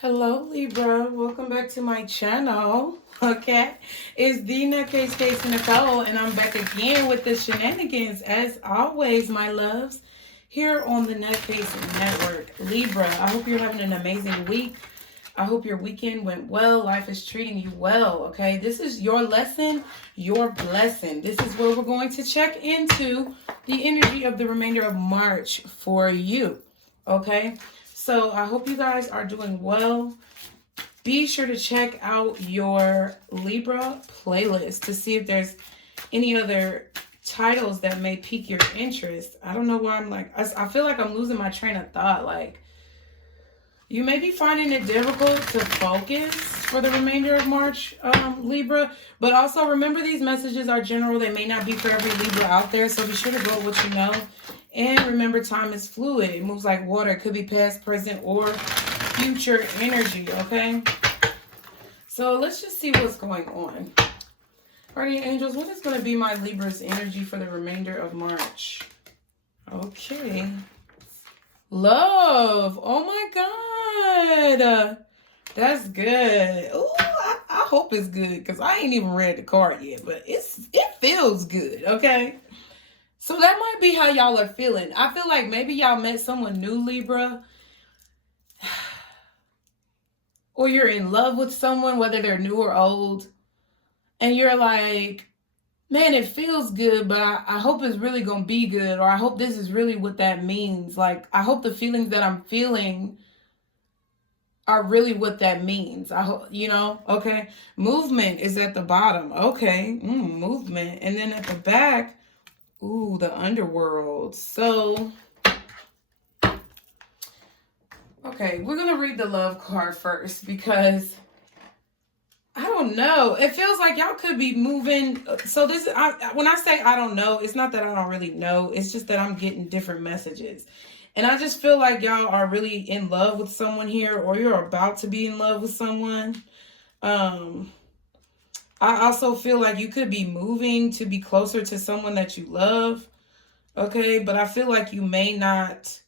Hello, Libra. Welcome back to my channel. Okay, it's TheNutCase Nicole, and I'm back again with the shenanigans as always, my loves, here on the NUTCASE Network. Libra, I hope you're having an amazing week. I hope your weekend went well. Life is treating you well. Okay, this is your lesson, your blessing. This is where we're going to check into the energy of the remainder of March for you. Okay. So I hope you guys are doing well. Be sure to check out your Libra playlist to see if there's any other titles that may pique your interest. I don't know why I'm like, I feel like I'm losing my train of thought. Like, you may be finding it difficult to focus for the remainder of March, Libra. But also remember, these messages are general. They may not be for every Libra out there. So be sure to go with what you know. And remember, time is fluid. It moves like water. It could be past, present, or future energy, okay? So let's just see what's going on. Guardian angels, what is going to be my Libra's energy for the remainder of March? Okay. Love. Oh my God. That's good. Ooh, I hope it's good because I ain't even read the card yet, but it feels good, okay? So that might be how y'all are feeling. I feel like maybe y'all met someone new, Libra. Or you're in love with someone, whether they're new or old. And you're like, man, it feels good, but I hope it's really going to be good. Or I hope this is really what that means. Like, I hope the feelings that I'm feeling are really what that means. I hope, you know, okay. Movement is at the bottom. Okay, movement. And then at the back, ooh, the underworld. So, okay, we're going to read the love card first because I don't know. It feels like y'all could be moving. So this, when I say I don't know, it's not that I don't really know. It's just that I'm getting different messages. And I just feel like y'all are really in love with someone here, or you're about to be in love with someone. I also feel like you could be moving to be closer to someone that you love. Okay, but I feel like you may not,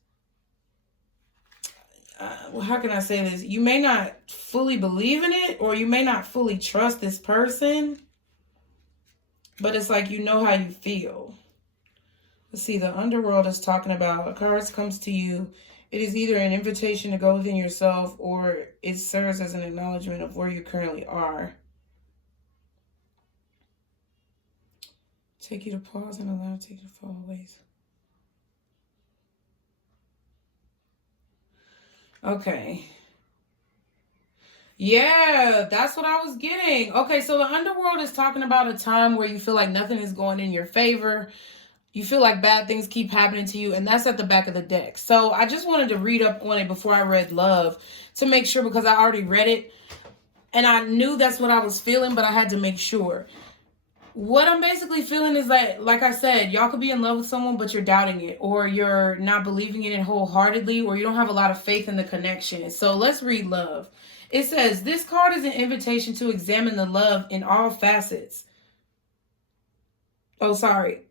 well, how can I say this? You may not fully believe in it, or you may not fully trust this person. But it's like you know how you feel. Let's see, the underworld is talking about a card comes to you. It is either an invitation to go within yourself, or it serves as an acknowledgement of where you currently are. Take you to pause and allow it to take you to fall away. Okay. Yeah, that's what I was getting. Okay, so the underworld is talking about a time where you feel like nothing is going in your favor. You feel like bad things keep happening to you, and that's at the back of the deck. So I just wanted to read up on it before I read love to make sure, because I already read it and I knew that's what I was feeling, but I had to make sure. What I'm basically feeling is that, like I said, y'all could be in love with someone, but you're doubting it, or you're not believing in it wholeheartedly, or you don't have a lot of faith in the connection. So let's read love. It says, this card is an invitation to examine the love in all facets. Oh, sorry.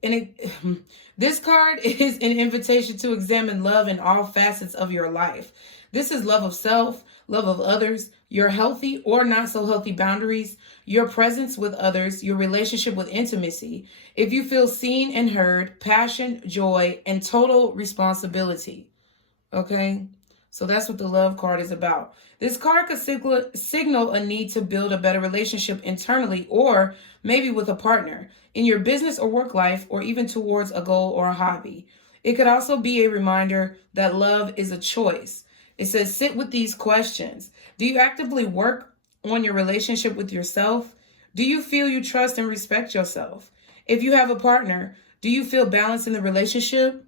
This card is an invitation to examine love in all facets of your life. This is love of self, love of others, your healthy or not so healthy boundaries, your presence with others, your relationship with intimacy. If you feel seen and heard, passion, joy, and total responsibility. Okay? So that's what the love card is about. This card could signal a need to build a better relationship internally, or maybe with a partner, in your business or work life, or even towards a goal or a hobby. It could also be a reminder that love is a choice. It says, sit with these questions. Do you actively work on your relationship with yourself? Do you feel you trust and respect yourself? If you have a partner, do you feel balance in the relationship?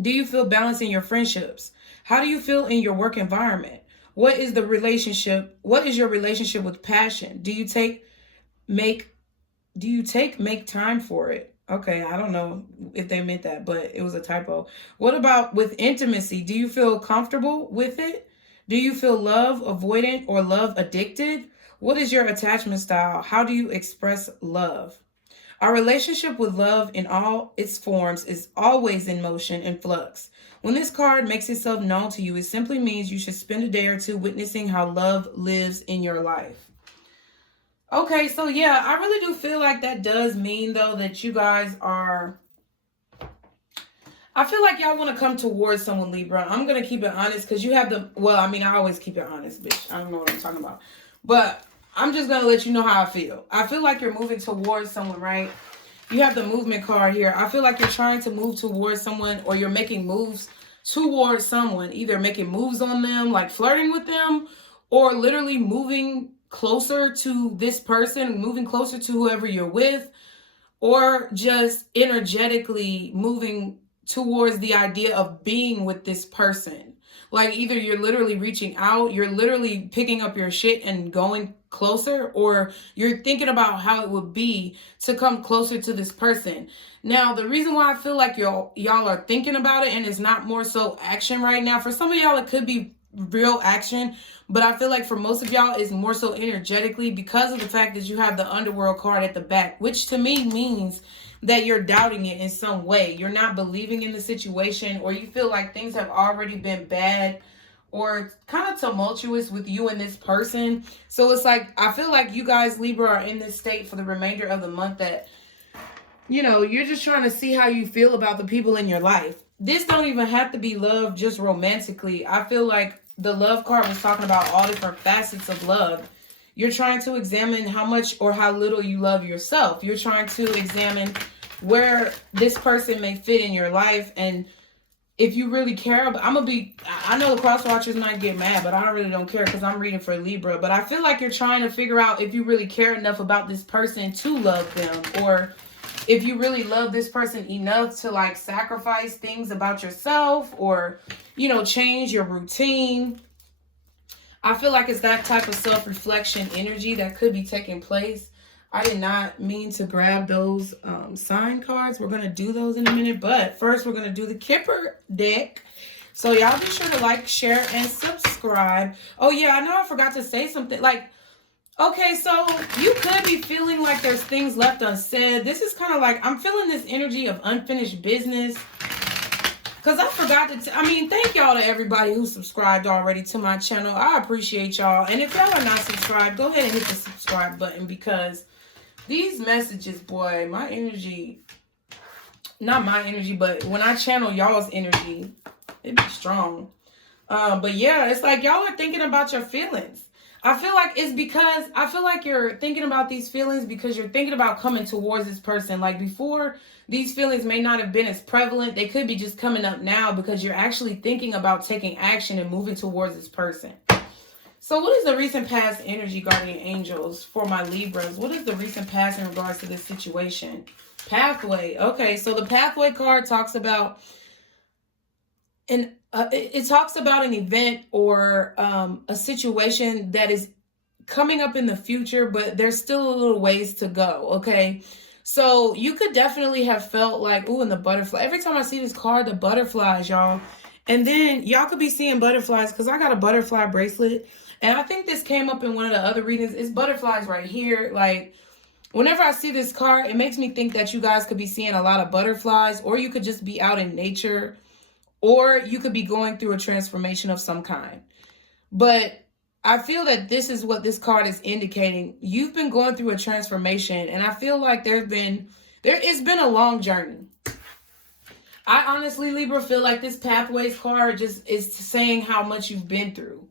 Do you feel balance in your friendships? How do you feel in your work environment? What is the relationship? What is your relationship with passion? Do you make time for it? Okay, I don't know if they meant that, but it was a typo. What about with intimacy? Do you feel comfortable with it? Do you feel love avoidant or love addicted? What is your attachment style? How do you express love? Our relationship with love in all its forms is always in motion and flux. When this card makes itself known to you, it simply means you should spend a day or two witnessing how love lives in your life. Okay, so yeah, I really do feel like that does mean, though, that you guys are... I feel like y'all want to come towards someone, Libra. I'm going to keep it honest because you have the... Well, I mean, I always keep it honest, bitch. I don't know what I'm talking about. But I'm just going to let you know how I feel. I feel like you're moving towards someone, right? You have the movement card here. I feel like you're trying to move towards someone, or you're making moves towards someone. Either making moves on them, like flirting with them, or literally moving closer to this person, moving closer to whoever you're with, or just energetically moving towards the idea of being with this person. Like either you're literally reaching out, you're literally picking up your shit and going closer, or you're thinking about how it would be to come closer to this person. Now, the reason why I feel like y'all are thinking about it and it's not more so action right now, for some of y'all it could be real action, but I feel like for most of y'all it's more so energetically, because of the fact that you have the underworld card at the back, which to me means that you're doubting it in some way. You're not believing in the situation, or you feel like things have already been bad or kind of tumultuous with you and this person. So it's like, I feel like you guys, Libra, are in this state for the remainder of the month that, you know, you're just trying to see how you feel about the people in your life. This don't even have to be love just romantically. I feel like the love card was talking about all different facets of love. You're trying to examine how much or how little you love yourself. You're trying to examine where this person may fit in your life. And if you really care about... I know the cross watchers might get mad, but I really don't care because I'm reading for Libra. But I feel like you're trying to figure out if you really care enough about this person to love them, or if you really love this person enough to like sacrifice things about yourself, or, you know, change your routine. I feel like it's that type of self-reflection energy that could be taking place. I did not mean to grab those sign cards. We're going to do those in a minute. But first, we're going to do the Kipper deck. So y'all be sure to like, share, and subscribe. Oh, yeah, I know I forgot to say something. like, okay, so you could be feeling like there's things left unsaid. This is kind of like, I'm feeling this energy of unfinished business. Because I forgot to, thank y'all to everybody who subscribed already to my channel. I appreciate y'all. And if y'all are not subscribed, go ahead and hit the subscribe button, because these messages, boy, my energy, not my energy, but when I channel y'all's energy, it be strong. But yeah, it's like y'all are thinking about your feelings. I feel like it's because, I feel like you're thinking about these feelings because you're thinking about coming towards this person. Like before, these feelings may not have been as prevalent. They could be just coming up now because you're actually thinking about taking action and moving towards this person. So what is the recent past energy, guardian angels, for my Libras? What is the recent past in regards to this situation? Pathway. Okay, so the pathway card talks about it talks about an event or a situation that is coming up in the future, but there's still a little ways to go, okay? So you could definitely have felt like, ooh, and the butterfly. Every time I see this card, the butterflies, y'all. And then y'all could be seeing butterflies because I got a butterfly bracelet. And I think this came up in one of the other readings. It's butterflies right here. Like, whenever I see this card, it makes me think that you guys could be seeing a lot of butterflies, or you could just be out in nature, or you could be going through a transformation of some kind. But I feel that this is what this card is indicating. You've been going through a transformation, and I feel like it's been a long journey. I honestly, Libra, feel like this Pathways card just is saying how much you've been through.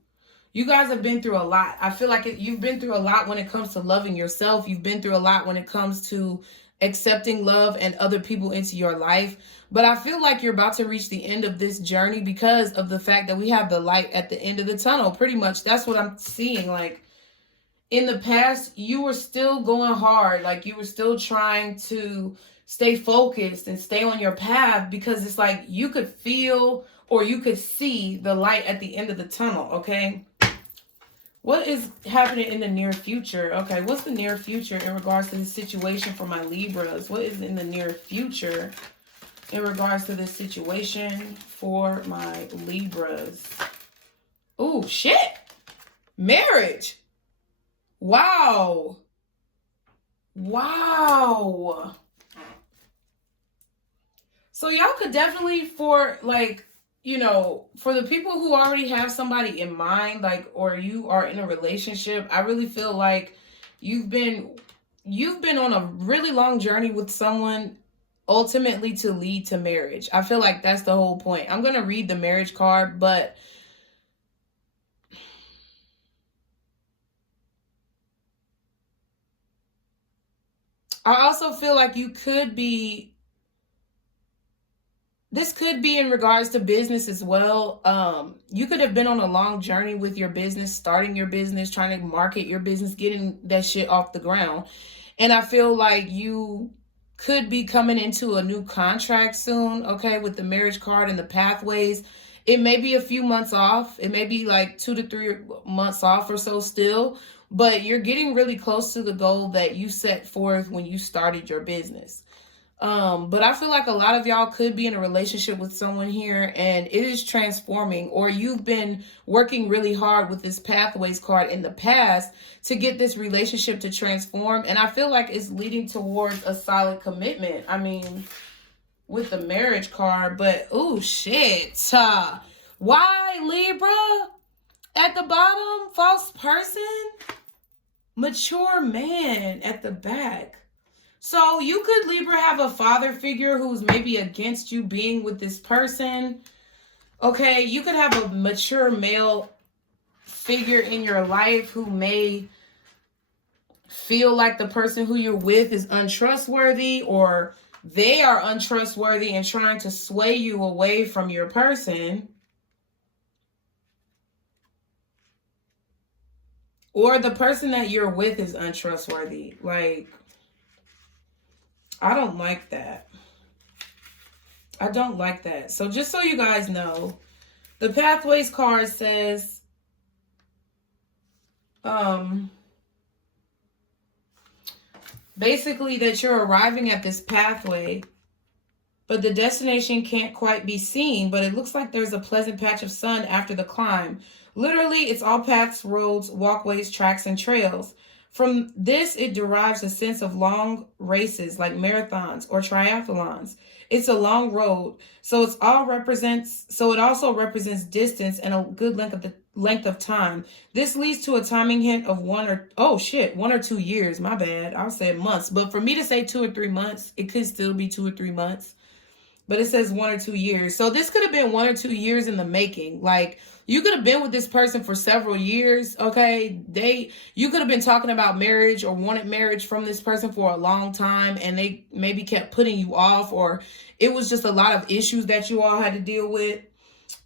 You guys have been through a lot. I feel like you've been through a lot when it comes to loving yourself. You've been through a lot when it comes to accepting love and other people into your life. But I feel like you're about to reach the end of this journey because of the fact that we have the light at the end of the tunnel. Pretty much that's what I'm seeing. Like, in the past, you were still going hard. Like, you were still trying to stay focused and stay on your path, because it's like you could feel or you could see the light at the end of the tunnel, okay? What is happening in the near future? Okay, what's the near future in regards to this situation for my Libras? What is in the near future in regards to this situation for my Libras? Oh, shit. Marriage. Wow. Wow. So y'all could definitely, for like, you know, for the people who already have somebody in mind, like, or you are in a relationship, I really feel like you've been on a really long journey with someone, ultimately to lead to marriage. I feel like that's the whole point. I'm going to read the marriage card, but I also feel like this could be in regards to business as well. You could have been on a long journey with your business, starting your business, trying to market your business, getting that shit off the ground. And I feel like you could be coming into a new contract soon, okay, with the marriage card and the pathways. It may be a few months off. It may be like 2 to 3 months off or so still, but you're getting really close to the goal that you set forth when you started your business. But I feel like a lot of y'all could be in a relationship with someone here and it is transforming, or you've been working really hard with this pathways card in the past to get this relationship to transform. And I feel like it's leading towards a solid commitment. I mean, with the marriage card, but oh shit. Why Libra at the bottom? False person? Mature man at the back. So you could, Libra, have a father figure who's maybe against you being with this person. Okay, you could have a mature male figure in your life who may feel like the person who you're with is untrustworthy, or they are untrustworthy and trying to sway you away from your person. Or the person that you're with is untrustworthy. Like, I don't like that. I don't like that. So just so you guys know, the Pathways card says, basically that you're arriving at this pathway, but the destination can't quite be seen, but it looks like there's a pleasant patch of sun after the climb. Literally, it's all paths, roads, walkways, tracks, and trails. From this, it derives a sense of long races like marathons or triathlons. It's a long road, so it also represents distance and a good length of time. This leads to a timing hint of 1 or 2 years. My bad. I'll say months, but for me to say 2 or 3 months, it could still be 2 or 3 months. But it says 1 or 2 years. So this could have been 1 or 2 years in the making. Like, you could have been with this person for several years, okay? You could have been talking about marriage or wanted marriage from this person for a long time, and they maybe kept putting you off, or it was just a lot of issues that you all had to deal with.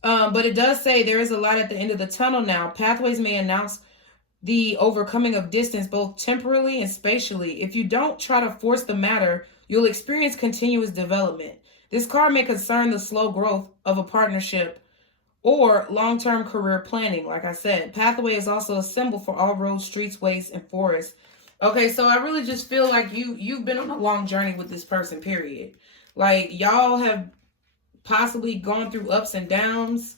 But it does say there is a light at the end of the tunnel now. Pathways may announce the overcoming of distance, both temporally and spatially. If you don't try to force the matter, you'll experience continuous development. This card may concern the slow growth of a partnership or long-term career planning. Like I said, pathway is also a symbol for all roads, streets, ways, and forests. Okay, so I really just feel like you've been on a long journey with this person, period. Like, y'all have possibly gone through ups and downs.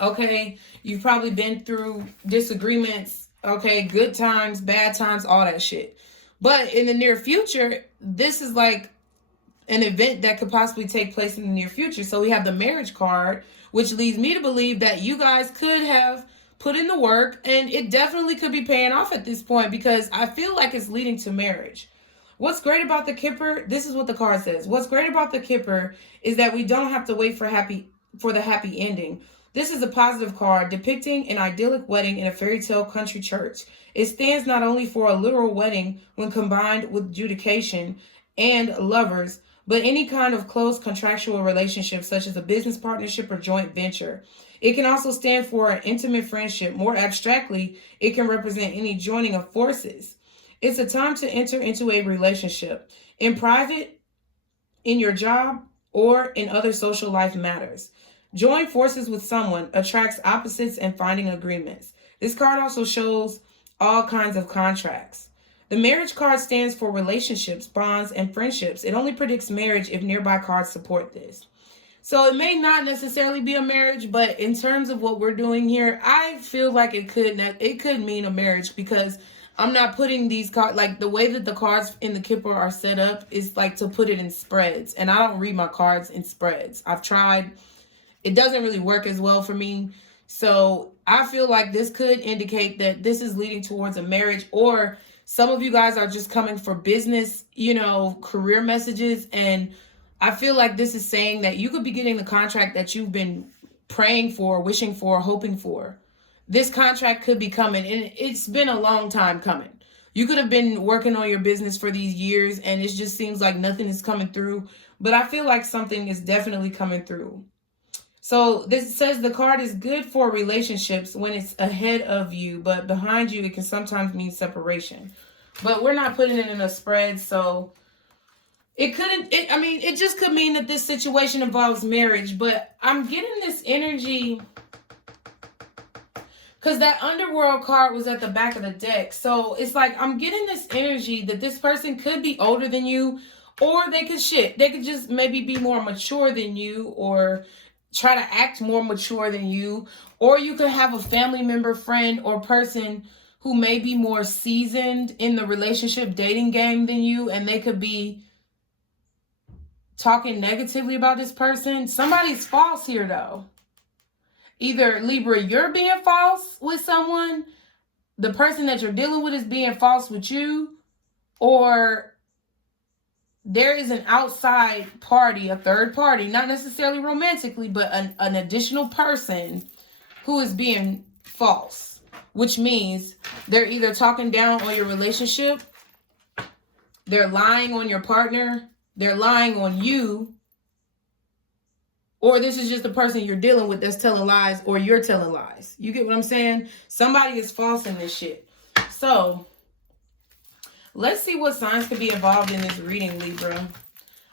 Okay, you've probably been through disagreements. Okay, good times, bad times, all that shit. But in the near future, this is like an event that could possibly take place in the near future. So we have the marriage card, which leads me to believe that you guys could have put in the work, and it definitely could be paying off at this point, because I feel like it's leading to marriage. What's great about the Kipper, this is what the card says. What's great about the Kipper is that we don't have to wait for the happy ending. This is a positive card depicting an idyllic wedding in a fairy tale country church. It stands not only for a literal wedding when combined with adjudication and lovers, but any kind of close contractual relationship, such as a business partnership or joint venture. It can also stand for an intimate friendship. More abstractly, it can represent any joining of forces. It's a time to enter into a relationship, in private, in your job, or in other social life matters. Join forces with someone, attracts opposites, and finding agreements. This card also shows all kinds of contracts. The marriage card stands for relationships, bonds, and friendships. It only predicts marriage if nearby cards support this. So it may not necessarily be a marriage, but in terms of what we're doing here, I feel like it could mean a marriage, because I'm not putting these cards, like the way that the cards in the Kipper are set up is like to put it in spreads. And I don't read my cards in spreads. I've tried. It doesn't really work as well for me. So I feel like this could indicate that this is leading towards a marriage, or some of you guys are just coming for business, you know, career messages. And I feel like this is saying that you could be getting the contract that you've been praying for, wishing for, hoping for. This contract could be coming, and it's been a long time coming. You could have been working on your business for these years, and it just seems like nothing is coming through. But I feel like something is definitely coming through. So this says the card is good for relationships when it's ahead of you, but behind you, it can sometimes mean separation. But we're not putting it in a spread, so it couldn't, I mean, it just could mean that this situation involves marriage, but I'm getting this energy because that underworld card was at the back of the deck. So it's like I'm getting this energy that this person could be older than you, or they could They could just maybe be more mature than you, or try to act more mature than you. Or you could have a family member, friend, or person who may be more seasoned in the relationship dating game than you, and they could be talking negatively about this person. Somebody's false here, though. Either, Libra, you're being false with someone, the person that you're dealing with is being false with you, or there is an outside party, a third party, not necessarily romantically, but an additional person who is being false, which means they're either talking down on your relationship, they're lying on your partner, they're lying on you, or this is just the person you're dealing with that's telling lies, or you're telling lies. You get what I'm saying? Somebody is false in this shit. So let's see what signs could be involved in this reading, Libra.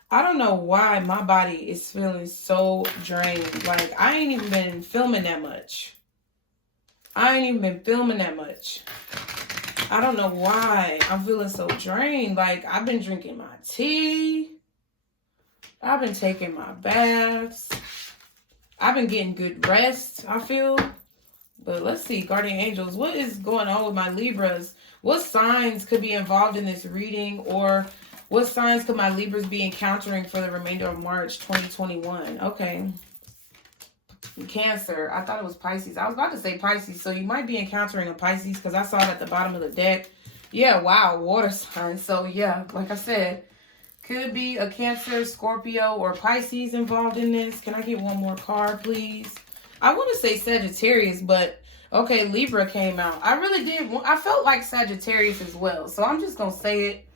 I don't know why my body is feeling so drained. Like, I ain't even been filming that much. I don't know why I'm feeling so drained. Like, I've been drinking my tea. I've been taking my baths. I've been getting good rest, I feel. But let's see, guardian angels, what is going on with my Libras? What signs could be involved in this reading, or what signs could my Libras be encountering for the remainder of March 2021? Okay. Cancer. I thought it was Pisces. I was about to say Pisces, so you might be encountering a Pisces because I saw it at the bottom of the deck. Yeah, wow, water sign. So yeah, like I said, could be a Cancer, Scorpio, or Pisces involved in this. Can I get one more card, please? I want to say Sagittarius, but okay, Libra came out. I really did. I felt like Sagittarius as well, so I'm just going to say it.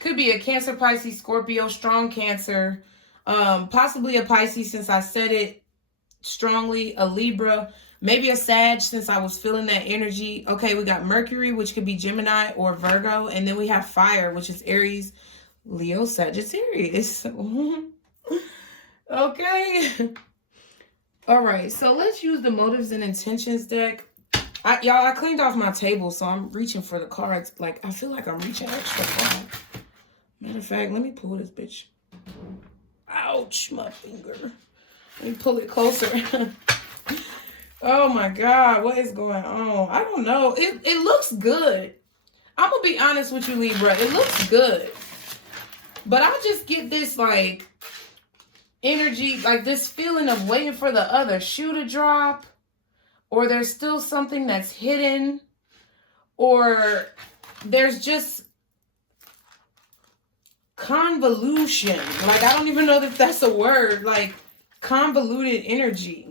Could be a Cancer, Pisces, Scorpio, strong Cancer, possibly a Pisces since I said it strongly, a Libra, maybe a Sag since I was feeling that energy. Okay, we got Mercury, which could be Gemini or Virgo, and then we have fire, which is Aries, Leo, Sagittarius. Okay. All right, so let's use the motives and intentions deck. Y'all, I cleaned off my table, so I'm reaching for the cards. Like, I feel like I'm reaching extra far. Matter of fact, let me pull this bitch. Ouch, my finger. Let me pull it closer. Oh my God, what is going on? I don't know. It looks good. I'm gonna be honest with you, Libra. It looks good. But I just get this, like, energy, like this feeling of waiting for the other shoe to drop, or there's still something that's hidden, or there's just convolution. Like, I don't even know if that's a word, like convoluted energy.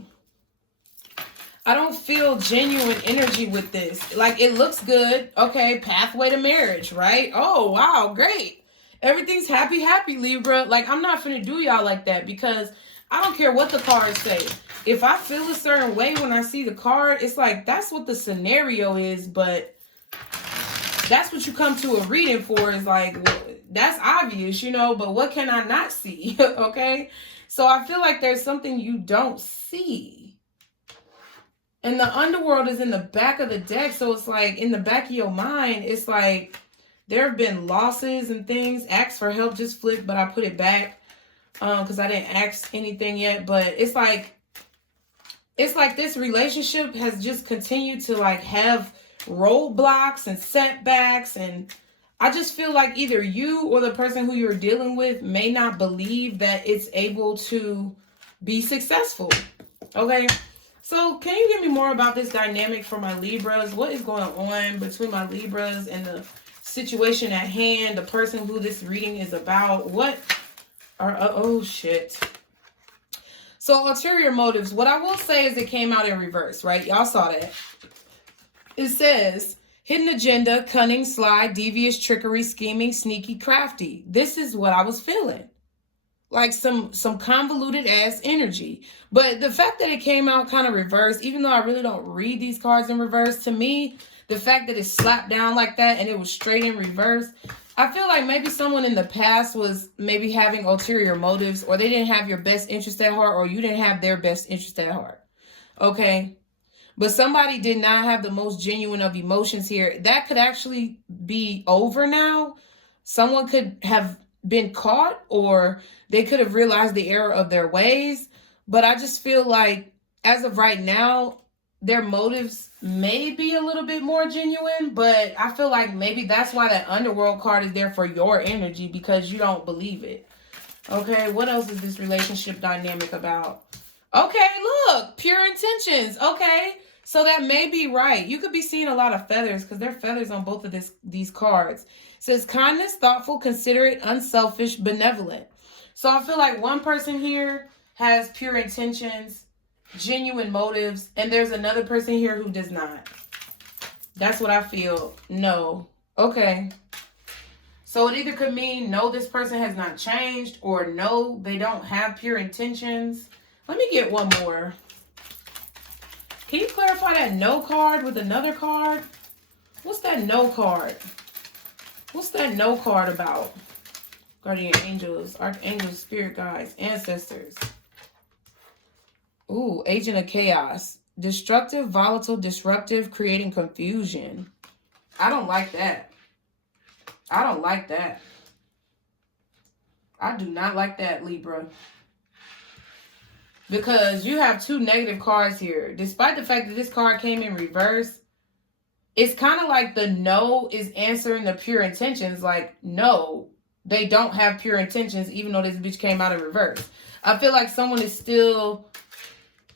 I don't feel genuine energy with this. Like, it looks good. Okay, pathway to marriage, right? Oh, wow, great. Everything's happy, happy, Libra. Like, I'm not finna do y'all like that because I don't care what the cards say. If I feel a certain way when I see the card, it's like, that's what the scenario is, but that's what you come to a reading for, is like, well, that's obvious, you know, but what can I not see? Okay? So I feel like there's something you don't see. And the underworld is in the back of the deck, so it's like, in the back of your mind, it's like, there have been losses and things. Ask for help just flipped, but I put it back because I didn't ask anything yet. But it's like it's like this relationship has just continued to like have roadblocks and setbacks, and I just feel like either you or the person who you're dealing with may not believe that it's able to be successful. Okay, so can you give me more about this dynamic for my Libras? What is going on between my Libras and the situation at hand, the person who this reading is about? What are, oh shit. So ulterior motives, what I will say is it came out in reverse, right? Y'all saw that. It says, hidden agenda, cunning, sly, devious, trickery, scheming, sneaky, crafty. This is what I was feeling. Like some convoluted ass energy. But the fact that it came out kind of reversed, even though I really don't read these cards in reverse, to me, the fact that it slapped down like that and it was straight in reverse, I feel like maybe someone in the past was maybe having ulterior motives, or they didn't have your best interest at heart, or you didn't have their best interest at heart. Okay? But somebody did not have the most genuine of emotions here. That could actually be over now. Someone could have been caught, or they could have realized the error of their ways. But I just feel like as of right now, their motives may be a little bit more genuine, but I feel like maybe that's why that underworld card is there for your energy, because you don't believe it. Okay, what else is this relationship dynamic about? Okay, look, pure intentions. Okay, so that may be right. You could be seeing a lot of feathers, because there are feathers on both of these cards. It says kindness, thoughtful, considerate, unselfish, benevolent. So I feel like one person here has pure intentions, genuine motives, and there's another person here who does not. That's what I feel. No. Okay. So it either could mean no, this person has not changed, or no, they don't have pure intentions. Let me get one more. Can you clarify that no card with another card? What's that no card? What's that no card about? Guardian angels, archangels, spirit guides, ancestors. Ooh, agent of chaos. Destructive, volatile, disruptive, creating confusion. I don't like that. I don't like that. I do not like that, Libra. Because you have two negative cards here. Despite the fact that this card came in reverse, it's kind of like the no is answering the pure intentions. Like, no, they don't have pure intentions, even though this bitch came out in reverse. I feel like someone is still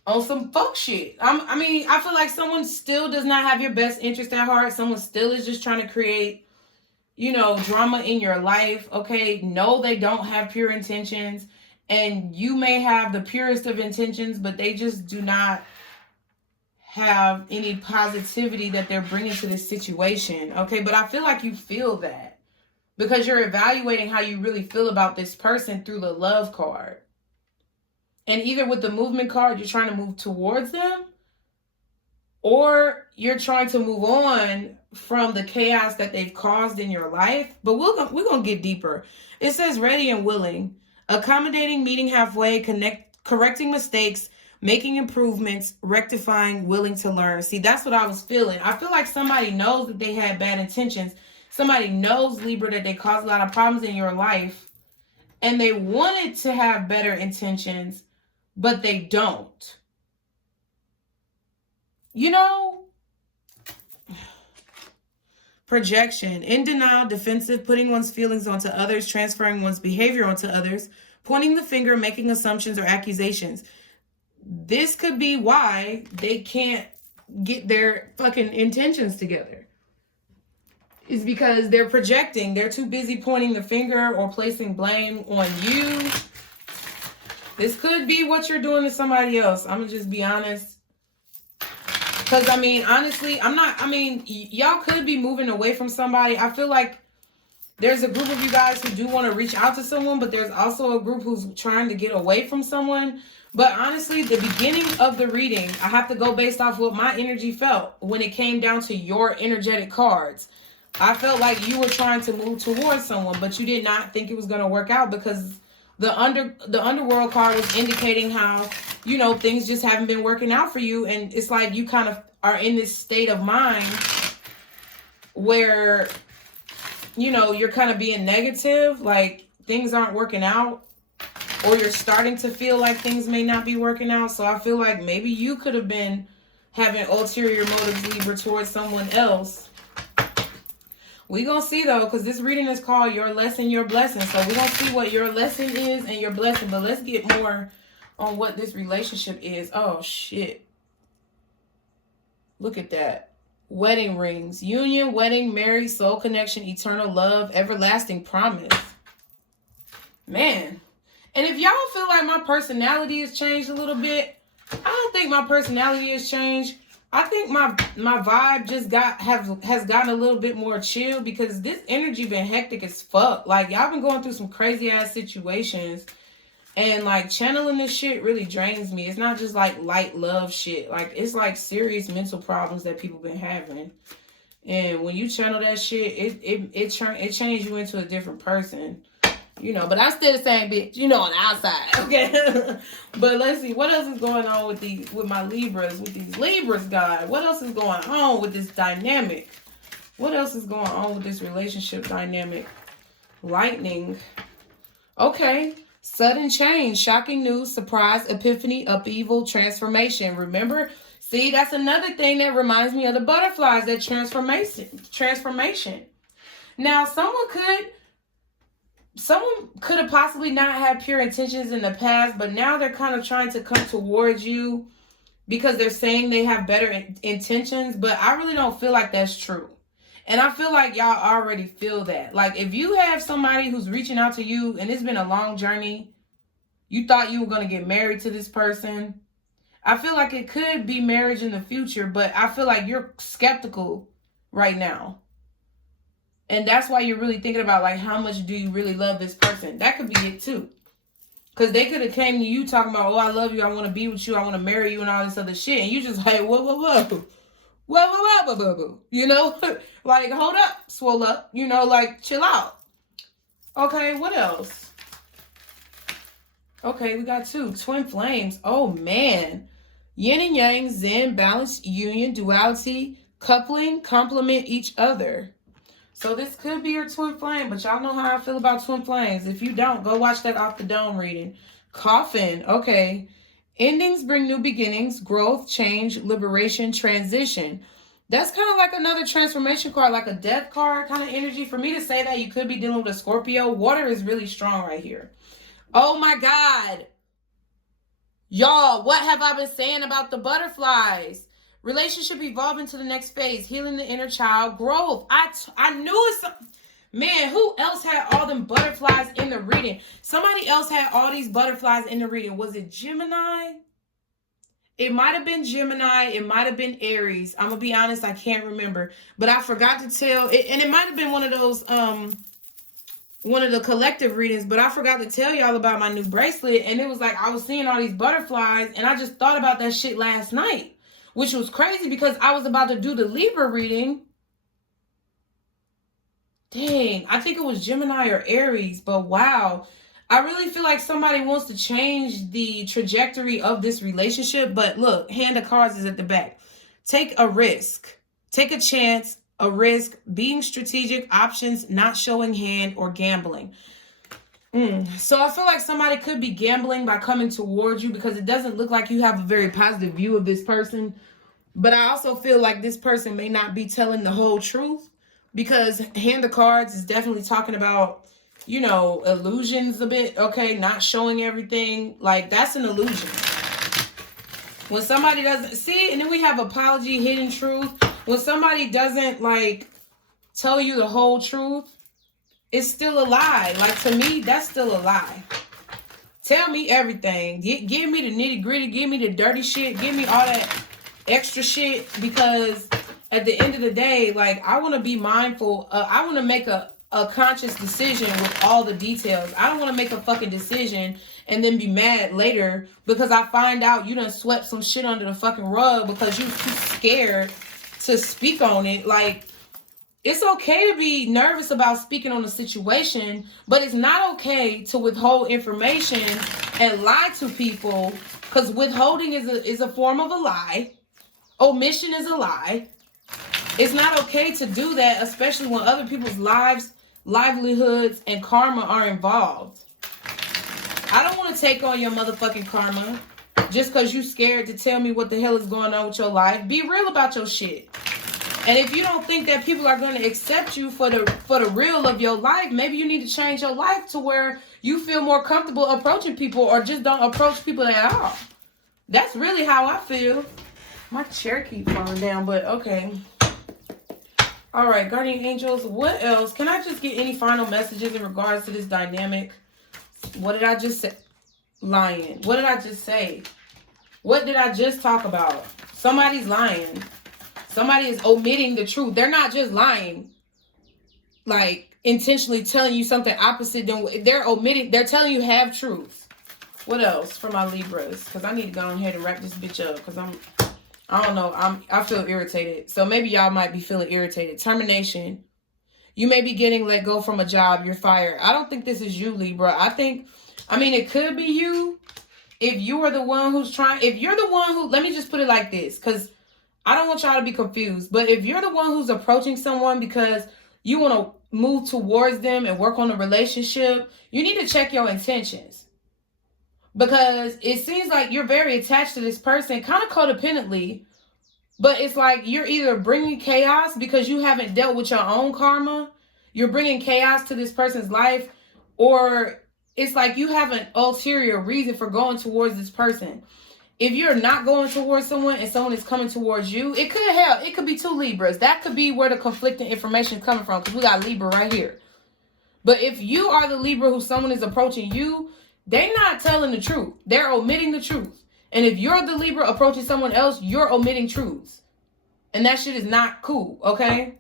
on some fuck shit. I feel like someone still does not have your best interest at heart. Someone still is just trying to create, you know, drama in your life. Okay, no, they don't have pure intentions. And you may have the purest of intentions, but they just do not have any positivity that they're bringing to this situation. Okay, but I feel like you feel that because you're evaluating how you really feel about this person through the love card. And either with the movement card, you're trying to move towards them, or you're trying to move on from the chaos that they've caused in your life. But we're going to get deeper. It says ready and willing. Accommodating, meeting halfway, correcting mistakes, making improvements, rectifying, willing to learn. See, that's what I was feeling. I feel like somebody knows that they had bad intentions. Somebody knows, Libra, that they caused a lot of problems in your life. And they wanted to have better intentions, but they don't. You know? Projection, in denial, defensive, putting one's feelings onto others, transferring one's behavior onto others, pointing the finger, making assumptions or accusations. This could be why they can't get their fucking intentions together. It's because they're projecting. They're too busy pointing the finger or placing blame on you. This could be what you're doing to somebody else. I'm going to just be honest. Because, I mean, honestly, y'all could be moving away from somebody. I feel like there's a group of you guys who do want to reach out to someone, but there's also a group who's trying to get away from someone. But honestly, the beginning of the reading, I have to go based off what my energy felt when it came down to your energetic cards. I felt like you were trying to move towards someone, but you did not think it was going to work out because the underworld card was indicating how, you know, things just haven't been working out for you. And it's like you kind of are in this state of mind where, you know, you're kind of being negative, like things aren't working out. or you're starting to feel like things may not be working out. So I feel like maybe you could have been having ulterior motives, Libra, towards someone else. We gonna see though, because this reading is called Your Lesson, Your Blessing. So we gonna see what your lesson is and your blessing. But let's get more on what this relationship is. Oh shit. Look at that. Wedding rings. Union, wedding, marriage, soul connection, eternal love, everlasting promise. Man. And if y'all feel like my personality has changed a little bit, I don't think my personality has changed. I think my vibe just has gotten a little bit more chill, because this energy been hectic as fuck. Like, y'all been going through some crazy ass situations, and like channeling this shit really drains me. It's not just like light love shit. Like, it's like serious mental problems that people been having. And when you channel that shit, it changes you into a different person. You know, but I'm still the same bitch, you know, on the outside, okay? But let's see, what else is going on with my Libras, with these Libras, God? What else is going on with this dynamic? What else is going on with this relationship dynamic? Lightning. Okay. Sudden change, shocking news, surprise, epiphany, upheaval, transformation. Remember? See, that's another thing that reminds me of the butterflies, that transformation. Now, someone could have possibly not had pure intentions in the past, but now they're kind of trying to come towards you because they're saying they have better intentions. But I really don't feel like that's true. And I feel like y'all already feel that. Like, if you have somebody who's reaching out to you and it's been a long journey, you thought you were going to get married to this person, I feel like it could be marriage in the future, but I feel like you're skeptical right now. And that's why you're really thinking about, like, how much do you really love this person? That could be it, too. Because they could have came to you talking about, oh, I love you, I want to be with you, I want to marry you, and all this other shit. And you just like, whoa. You know? Like, hold up, swole up. You know, like, chill out. Okay, what else? Okay, we got two. Twin flames. Oh, man. Yin and yang, zen, balance, union, duality, coupling, complement each other. So this could be your twin flame, but y'all know how I feel about twin flames. If you don't, go watch that Off the Dome reading. Coffin, okay. Endings bring new beginnings, growth, change, liberation, transition. That's kind of like another transformation card, like a death card kind of energy. For me to say that, you could be dealing with a Scorpio. Water is really strong right here. Oh my God. Y'all, what have I been saying about the butterflies? Relationship evolving to the next phase, healing the inner child, growth. I knew it's... Man, who else had all them butterflies in the reading? Somebody else had all these butterflies in the reading. Was it Gemini? It might have been Gemini. It might have been Aries. I'm going to be honest, I can't remember. But I forgot to tell... And it might have been one of those... one of the collective readings, but I forgot to tell y'all about my new bracelet. And it was like, I was seeing all these butterflies, and I just thought about that shit last night. Which was crazy because I was about to do the Libra reading. Dang, I think it was Gemini or Aries, but wow. I really feel like somebody wants to change the trajectory of this relationship. But look, Hand of Cards is at the back. Take a risk. Take a chance, a risk, being strategic, options, not showing hand, or gambling. So I feel like somebody could be gambling by coming towards you because it doesn't look like you have a very positive view of this person. But I also feel like this person may not be telling the whole truth because Hand of Cards is definitely talking about, you know, illusions a bit. Okay, not showing everything. Like, that's an illusion. When somebody doesn't see, and then we have apology, hidden truth. When somebody doesn't, like, tell you the whole truth, it's still a lie. Like, to me, that's still a lie. Tell me everything. Give me the nitty gritty. Give me the dirty shit. Give me all that extra shit. Because at the end of the day, like, I want to be mindful. I want to make a conscious decision with all the details. I don't want to make a fucking decision and then be mad later because I find out you done swept some shit under the fucking rug because you too scared to speak on it. Like, it's okay to be nervous about speaking on a situation, but it's not okay to withhold information and lie to people, because withholding is a form of a lie. Omission is a lie. It's not okay to do that, especially when other people's lives, livelihoods, and karma are involved. I don't want want to take on your motherfucking karma just because you scared to tell me what the hell is going on with your life. Be real about your shit. And if you don't think that people are going to accept you for the real of your life, maybe you need to change your life to where you feel more comfortable approaching people, or just don't approach people at all. That's really how I feel. My chair keeps falling down, but okay. All right, guardian angels, what else? Can I just get any final messages in regards to this dynamic? What did I just say? Lying. What did I just say? What did I just talk about? Somebody's lying. Somebody is omitting the truth. They're not just lying, like intentionally telling you something opposite than they're omitting. They're telling you half truths. What else for my Libras? Because I need to go ahead and wrap this bitch up. Because I don't know. I feel irritated. So maybe y'all might be feeling irritated. Termination. You may be getting let go from a job. You're fired. I don't think this is you, Libra. I mean, it could be you. If you are the one who's trying, if you're the one who, let me just put it like this, because I don't want y'all to be confused. But if you're the one who's approaching someone because you want to move towards them and work on a relationship, you need to check your intentions. Because it seems like you're very attached to this person, kind of codependently. But it's like you're either bringing chaos because you haven't dealt with your own karma. You're bringing chaos to this person's life. Or it's like you have an ulterior reason for going towards this person. If you're not going towards someone and someone is coming towards you, it could help. It could be two Libras. That could be where the conflicting information is coming from, because we got Libra right here. But if you are the Libra who someone is approaching you, they're not telling the truth. They're omitting the truth. And if you're the Libra approaching someone else, you're omitting truths. And that shit is not cool, okay?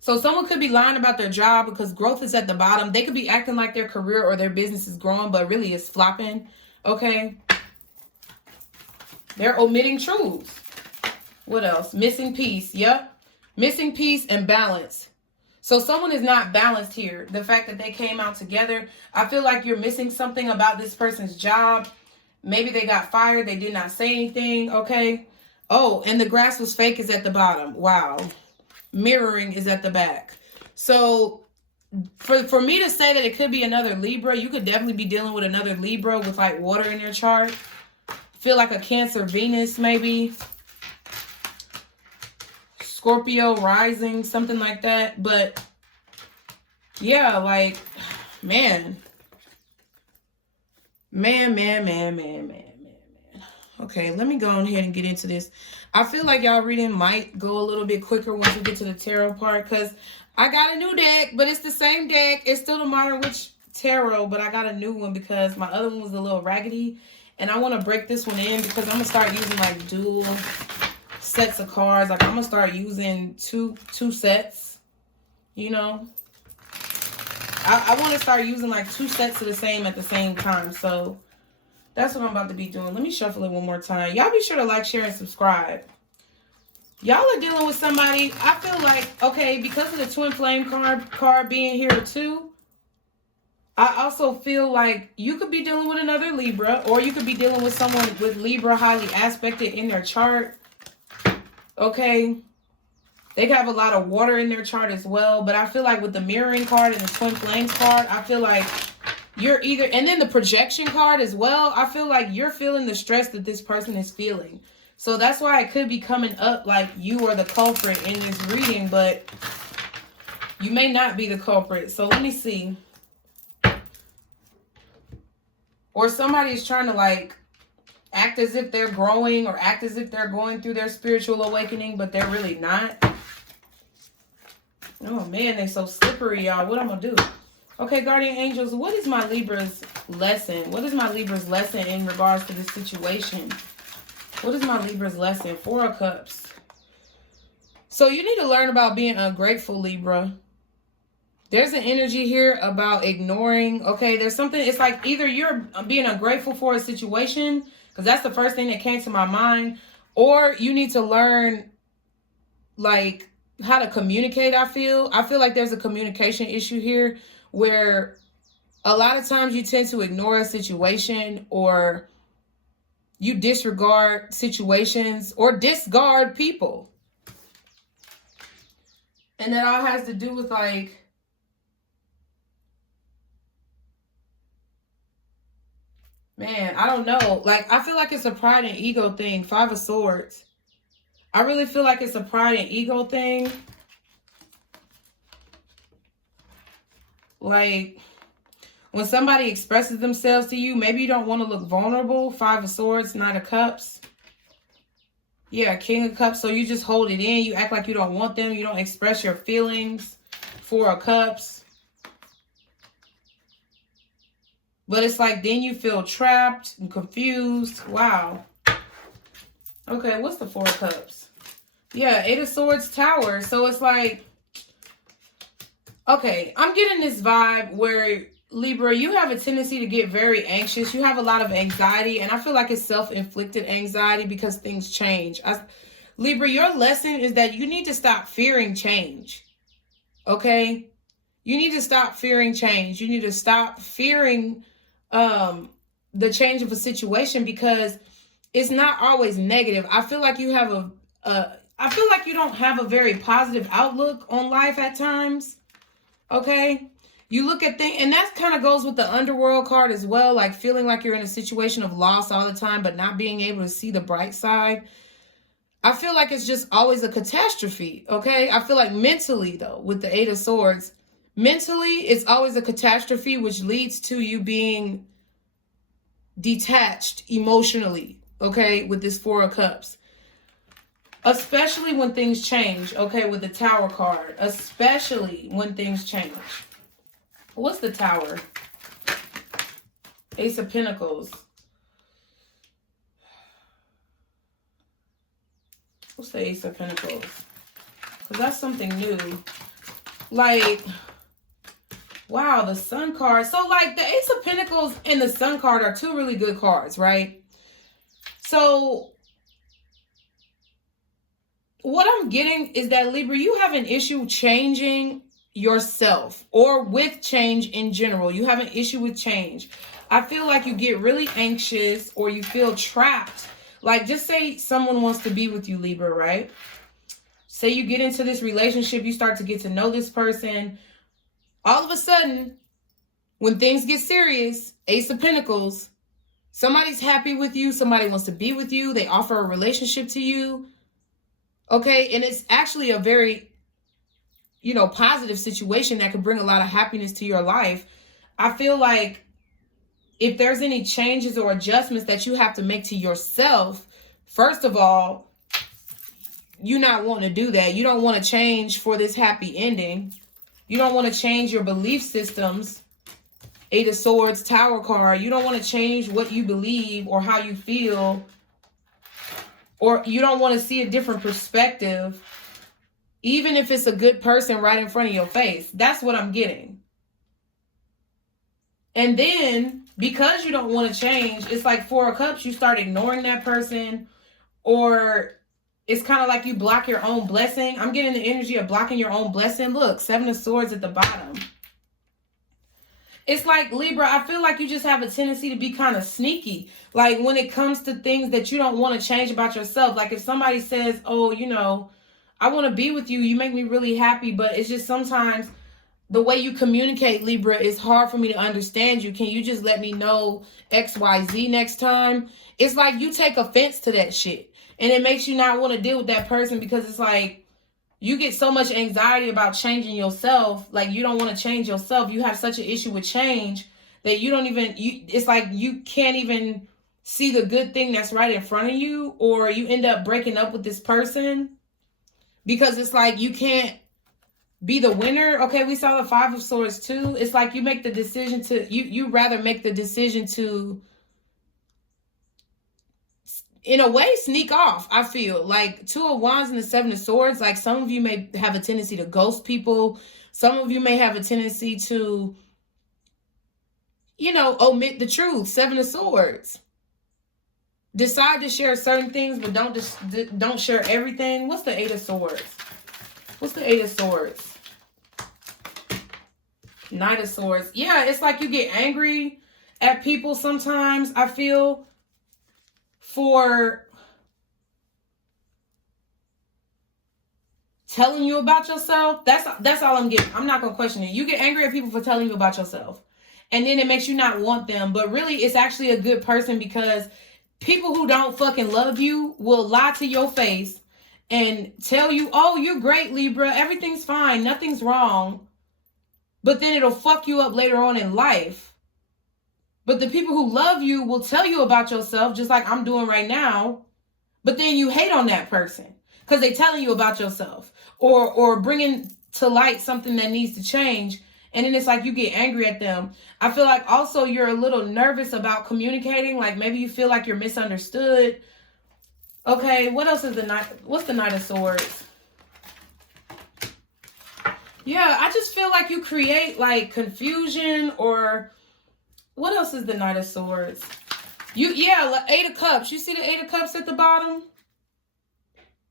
So someone could be lying about their job because growth is at the bottom. They could be acting like their career or their business is growing, but really it's flopping, okay? They're omitting truths. What else? Missing piece, yep. Missing piece and balance. So someone is not balanced here. The fact that they came out together, I feel like you're missing something about this person's job. Maybe they got fired. They did not say anything, okay? Oh, and the grass was fake is at the bottom. Wow. Mirroring is at the back. So for me to say that it could be another Libra, you could definitely be dealing with another Libra with like water in your chart. Feel like a Cancer Venus maybe. Scorpio rising, something like that. But yeah, like, man. Okay, let me go on ahead and get into this. I feel like y'all reading might go a little bit quicker once we get to the tarot part, because I got a new deck, but it's the same deck. It's still the Modern Witch Tarot, but I got a new one because my other one was a little raggedy. And I want to break this one in because I'm going to start using like dual sets of cards. Like I'm going to start using two sets, you know. I want to start using like two sets of the same at the same time. So that's what I'm about to be doing. Let me shuffle it one more time. Y'all be sure to like, share, and subscribe. Y'all are dealing with somebody. I feel like, okay, because of the Twin Flame card being here too, I also feel like you could be dealing with another Libra, or you could be dealing with someone with Libra highly aspected in their chart. Okay. They have a lot of water in their chart as well. But I feel like with the Mirroring card and the Twin Flames card, I feel like you're either, and then the Projection card as well, I feel like you're feeling the stress that this person is feeling. So that's why it could be coming up like you are the culprit in this reading, but you may not be the culprit. So let me see. Or somebody is trying to like act as if they're growing or act as if they're going through their spiritual awakening, but they're really not. Oh man, they're so slippery, y'all. What I'm gonna do? Okay, guardian angels, what is my Libra's lesson? What is my Libra's lesson in regards to this situation? What is my Libra's lesson? 4 of Cups. So you need to learn about being ungrateful, Libra. There's an energy here about ignoring. Okay, there's something. It's like either you're being ungrateful for a situation, because that's the first thing that came to my mind, or you need to learn like how to communicate. I feel like there's a communication issue here where a lot of times you tend to ignore a situation, or you disregard situations, or discard people. And that all has to do with like Man, I don't know. Like, I feel like it's a pride and ego thing. Five of Swords. I really feel like it's a pride and ego thing. Like, when somebody expresses themselves to you, maybe you don't want to look vulnerable. Five of Swords, Knight of Cups. Yeah, King of Cups. So you just hold it in. You act like you don't want them. You don't express your feelings. Four of Cups. But it's like then you feel trapped and confused. Wow. Okay, what's the Four of Cups? Yeah, Eight of Swords, Tower. So it's like, okay, I'm getting this vibe where, Libra, you have a tendency to get very anxious. You have a lot of anxiety, and I feel like it's self-inflicted anxiety because things change. Libra, your lesson is that you need to stop fearing change. Okay? You need to stop fearing change. You need to stop fearing the change of a situation because it's not always negative. I feel like you have I feel like you don't have a very positive outlook on life at times. Okay? You look at things, and that kind of goes with the underworld card as well, like feeling like you're in a situation of loss all the time, but not being able to see the bright side. I feel like it's just always a catastrophe, okay? I feel like mentally, though, with the Eight of Swords, mentally, it's always a catastrophe, which leads to you being detached emotionally, okay, with this Four of Cups. Especially when things change, okay, with the Tower card. Especially when things change. What's the Tower? Ace of Pentacles. What's the Ace of Pentacles? Because that's something new. Like, wow, the Sun card. So, like, the Ace of Pentacles and the Sun card are two really good cards, right? So, what I'm getting is that, Libra, you have an issue changing yourself or with change in general. You have an issue with change. I feel like you get really anxious or you feel trapped. Like, just say someone wants to be with you, Libra, right? Say you get into this relationship, you start to get to know this person. All of a sudden, when things get serious, Ace of Pentacles, somebody's happy with you, somebody wants to be with you, they offer a relationship to you. Okay, and it's actually a very, you know, positive situation that could bring a lot of happiness to your life. I feel like if there's any changes or adjustments that you have to make to yourself, first of all, you're not wanting to do that. You don't want to change for this happy ending. You don't want to change your belief systems. Eight of Swords, Tower card. You don't want to change what you believe or how you feel. Or you don't want to see a different perspective, even if it's a good person right in front of your face. That's what I'm getting. And then, because you don't want to change, it's like Four of Cups, you start ignoring that person. Or it's kind of like you block your own blessing. I'm getting the energy of blocking your own blessing. Look, Seven of Swords at the bottom. It's like, Libra, I feel like you just have a tendency to be kind of sneaky. Like, when it comes to things that you don't want to change about yourself. Like, if somebody says, oh, you know, I want to be with you. You make me really happy. But it's just sometimes the way you communicate, Libra, is hard for me to understand you. Can you just let me know XYZ next time? It's like you take offense to that shit. And it makes you not want to deal with that person because it's like, you get so much anxiety about changing yourself. Like, you don't want to change yourself. You have such an issue with change that you don't even, it's like you can't even see the good thing that's right in front of you. Or you end up breaking up with this person because it's like you can't be the winner. Okay, we saw the Five of Swords too. It's like you make the decision to, you rather make the decision to, in a way, sneak off. I feel like Two of Wands and the Seven of Swords. Like, some of you may have a tendency to ghost people. Some of you may have a tendency to, you know, omit the truth. Seven of Swords. Decide to share certain things, but don't share everything. What's the Eight of Swords? What's the Eight of Swords? Knight of Swords. Yeah, it's like you get angry at people sometimes, I feel, for telling you about yourself. That's all I'm getting. I'm not going to question it. You get angry at people for telling you about yourself. and then it makes you not want them. But really, it's actually a good person, because people who don't fucking love you will lie to your face and tell you, oh, you're great, Libra. Everything's fine. Nothing's wrong. But then it'll fuck you up later on in life. But the people who love you will tell you about yourself, just like I'm doing right now. But then you hate on that person because they're telling you about yourself, or bringing to light something that needs to change. And then it's like you get angry at them. I feel like also you're a little nervous about communicating. Like maybe you feel like you're misunderstood. Okay, what else is the Knight? What's the Knight of Swords? Yeah, I just feel like you create like confusion, or what else is the Knight of Swords? Yeah, Eight of Cups. You see the Eight of Cups at the bottom?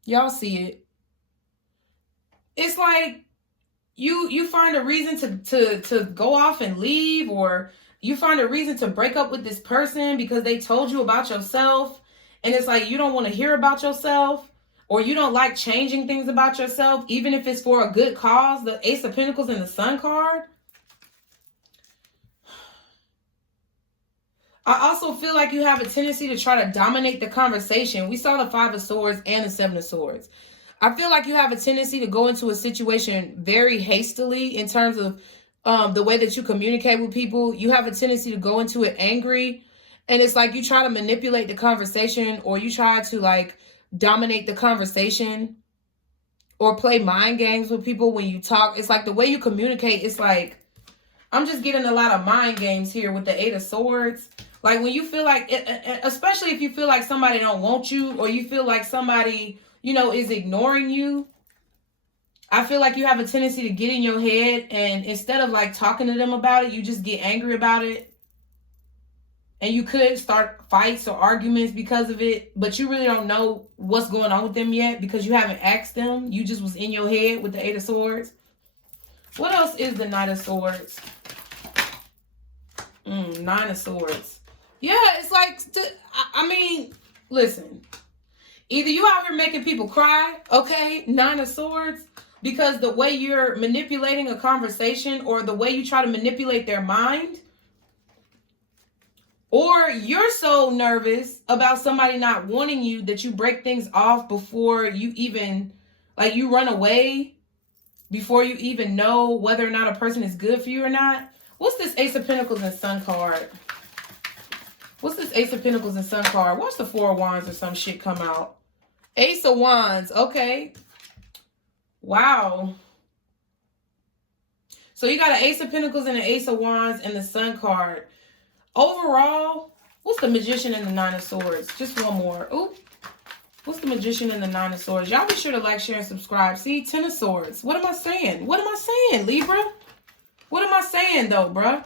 Y'all see it. It's like you find a reason to go off and leave, or you find a reason to break up with this person because they told you about yourself. And it's like you don't want to hear about yourself, or you don't like changing things about yourself, even if it's for a good cause. The Ace of Pentacles and the Sun card. I also feel like you have a tendency to try to dominate the conversation. We saw the Five of Swords and the Seven of Swords. I feel like you have a tendency to go into a situation very hastily in terms of the way that you communicate with people. You have a tendency to go into it angry. And it's like you try to manipulate the conversation, or you try to like dominate the conversation, or play mind games with people when you talk. It's like the way you communicate, it's like, I'm just getting a lot of mind games here with the Eight of Swords. Like when you feel like, especially if you feel like somebody don't want you, or you feel like somebody, you know, is ignoring you. I feel like you have a tendency to get in your head, and instead of like talking to them about it, you just get angry about it. And you could start fights or arguments because of it, but you really don't know what's going on with them yet because you haven't asked them. You just was in your head with the Eight of Swords. What else is the Knight of Swords? Nine of Swords. Yeah, it's like, I mean, listen. Either you out here making people cry, okay, Nine of Swords, because the way you're manipulating a conversation, or the way you try to manipulate their mind, or you're so nervous about somebody not wanting you that you break things off before you even, like you run away before you even know whether or not a person is good for you or not. What's this Ace of Pentacles and Sun card? What's this Ace of Pentacles and Sun card? Watch the Four of Wands or some shit come out. Ace of Wands. Okay. Wow. So you got an Ace of Pentacles and an Ace of Wands and the Sun card. Overall, what's the Magician and the Nine of Swords? Just one more. Oop. What's the Magician and the Nine of Swords? Y'all be sure to like, share, and subscribe. See, Ten of Swords. What am I saying? What am I saying, Libra? What am I saying, though, bruh?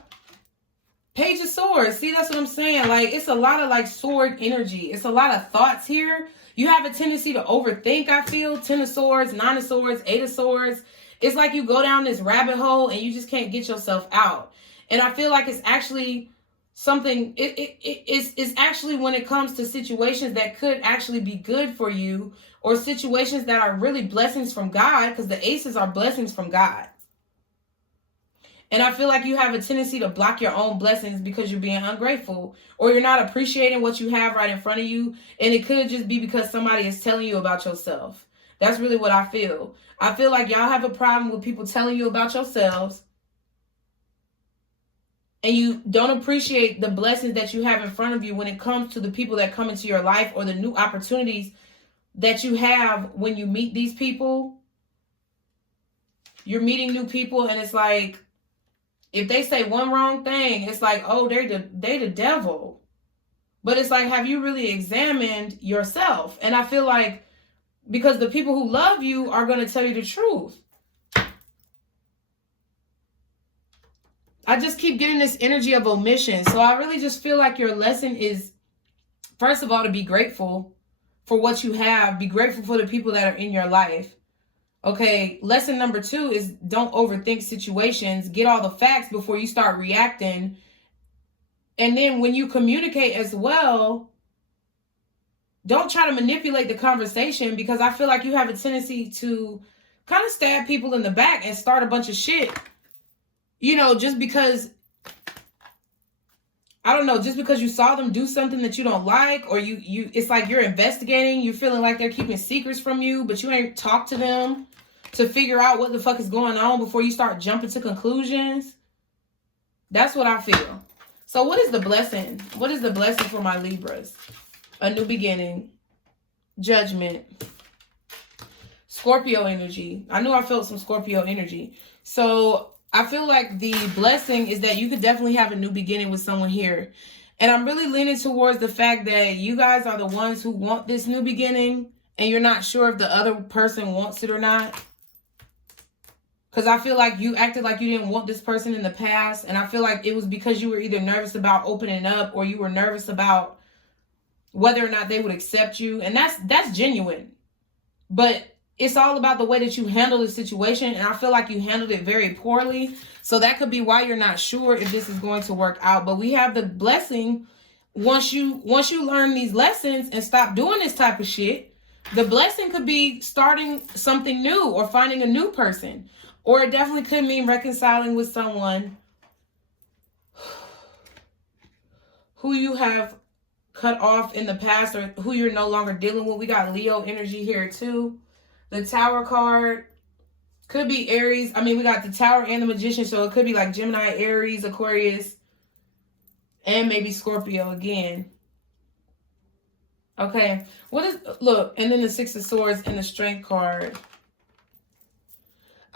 Page of Swords. See, that's what I'm saying. Like, it's a lot of, like, sword energy. It's a lot of thoughts here. You have a tendency to overthink, I feel. Ten of Swords, Nine of Swords, Eight of Swords. It's like you go down this rabbit hole and you just can't get yourself out. And I feel like it's actually something, it's actually when it comes to situations that could actually be good for you, or situations that are really blessings from God, because the aces are blessings from God. And I feel like you have a tendency to block your own blessings because you're being ungrateful, or you're not appreciating what you have right in front of you. And it could just be because somebody is telling you about yourself. That's really what I feel. I feel like y'all have a problem with people telling you about yourselves, and you don't appreciate the blessings that you have in front of you when it comes to the people that come into your life, or the new opportunities that you have when you meet these people. You're meeting new people, and it's like, if they say one wrong thing, it's like, oh, they the devil. But it's like, have you really examined yourself? And I feel like, because the people who love you are going to tell you the truth. I just keep getting this energy of omission. So I really just feel like your lesson is, first of all, to be grateful for what you have. Be grateful for the people that are in your life. Okay, lesson number 2 is don't overthink situations. Get all the facts before you start reacting. And then when you communicate as well, don't try to manipulate the conversation, because I feel like you have a tendency to kind of stab people in the back and start a bunch of shit. You know, just because I don't know, just because you saw them do something that you don't like, or it's like you're investigating, you're feeling like they're keeping secrets from you, but you ain't talked to them to figure out what the fuck is going on before you start jumping to conclusions. That's what I feel. So what is the blessing? What is the blessing for my Libras? A new beginning. Judgment. Scorpio energy. I knew I felt some Scorpio energy. So I feel like the blessing is that you could definitely have a new beginning with someone here. And I'm really leaning towards the fact that you guys are the ones who want this new beginning, and you're not sure if the other person wants it or not. Because I feel like you acted like you didn't want this person in the past. And I feel like it was because you were either nervous about opening up, or you were nervous about whether or not they would accept you. And that's genuine. But it's all about the way that you handle the situation. And I feel like you handled it very poorly. So that could be why you're not sure if this is going to work out. But we have the blessing. Once you learn these lessons and stop doing this type of shit, the blessing could be starting something new or finding a new person. Or it definitely could mean reconciling with someone who you have cut off in the past, or who you're no longer dealing with. We got Leo energy here too. The Tower card could be Aries. I mean, we got the Tower and the Magician, so it could be like Gemini, Aries, Aquarius, and maybe Scorpio again. Okay, look, and then the Six of Swords and the Strength card.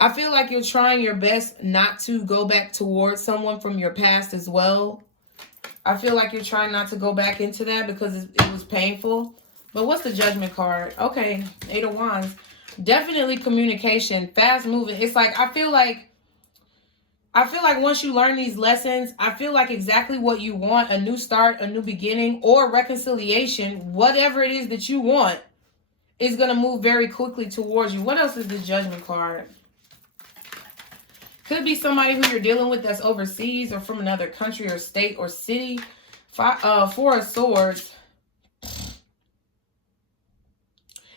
I feel like you're trying your best not to go back towards someone from your past as well. I feel like you're trying not to go back into that because it was painful. But what's the Judgment card? Okay, Eight of Wands. Definitely communication, fast moving. It's like, I feel like once you learn these lessons, I feel like exactly what you want, a new start, a new beginning, or reconciliation, whatever it is that you want, is going to move very quickly towards you. What else is the Judgment card? Could be somebody who you're dealing with that's overseas or from another country or state or city. Four of Swords.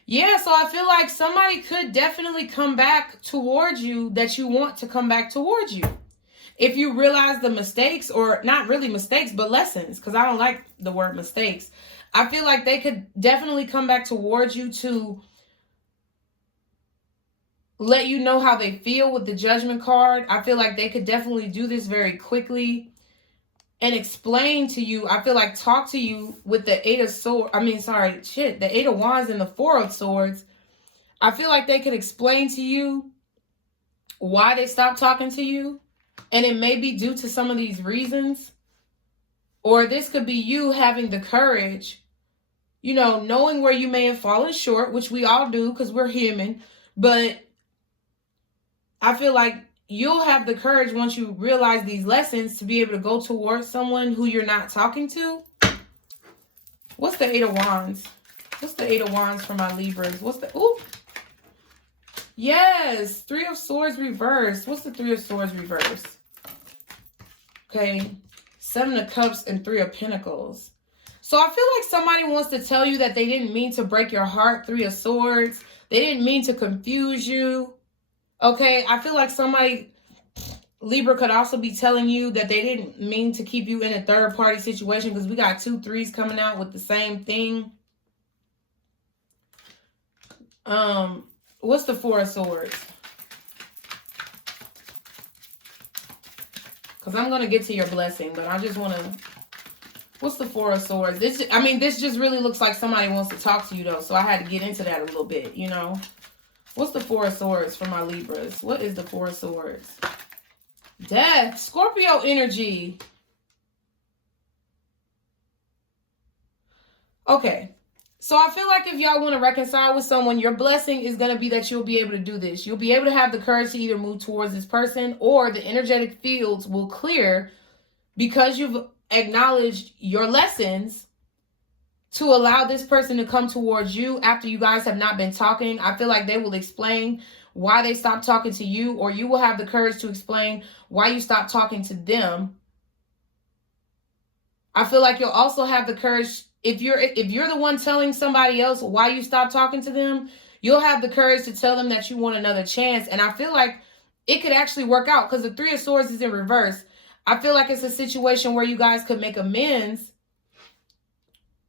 Yeah, so I feel like somebody could definitely come back towards you that you want to come back towards you. If you realize the mistakes, or not really mistakes, but lessons, because I don't like the word mistakes. I feel like they could definitely come back towards you to let you know how they feel with the Judgment card. I feel like they could definitely do this very quickly and explain to you. I feel like talk to you with the Eight of Swords. The Eight of Wands and the Four of Swords. I feel like they could explain to you why they stopped talking to you. And it may be due to some of these reasons. Or this could be you having the courage, you know, knowing where you may have fallen short, which we all do because we're human. But I feel like you'll have the courage once you realize these lessons to be able to go towards someone who you're not talking to. What's the Eight of Wands? What's the Eight of Wands for my Libras? Ooh. Yes, Three of Swords reversed. What's the Three of Swords reversed? Okay, Seven of Cups and Three of Pentacles. So I feel like somebody wants to tell you that they didn't mean to break your heart, Three of Swords. They didn't mean to confuse you. Okay, I feel like somebody, Libra, could also be telling you that they didn't mean to keep you in a third-party situation, because we got 2 threes coming out with the same thing. What's the Four of Swords? Because I'm going to get to your blessing, but I just want to... What's the Four of Swords? This just really looks like somebody wants to talk to you, though, so I had to get into that a little bit, you know? What's the Four of Swords for my Libras? What is the Four of Swords? Death. Scorpio energy. Okay. So I feel like if y'all want to reconcile with someone, your blessing is going to be that you'll be able to do this. You'll be able to have the courage to either move towards this person, or the energetic fields will clear because you've acknowledged your lessons to allow this person to come towards you after you guys have not been talking. I feel like they will explain why they stopped talking to you, or you will have the courage to explain why you stopped talking to them. I feel like you'll also have the courage, if you're the one telling somebody else why you stopped talking to them, you'll have the courage to tell them that you want another chance. And I feel like it could actually work out, because the Three of Swords is in reverse. I feel like it's a situation where you guys could make amends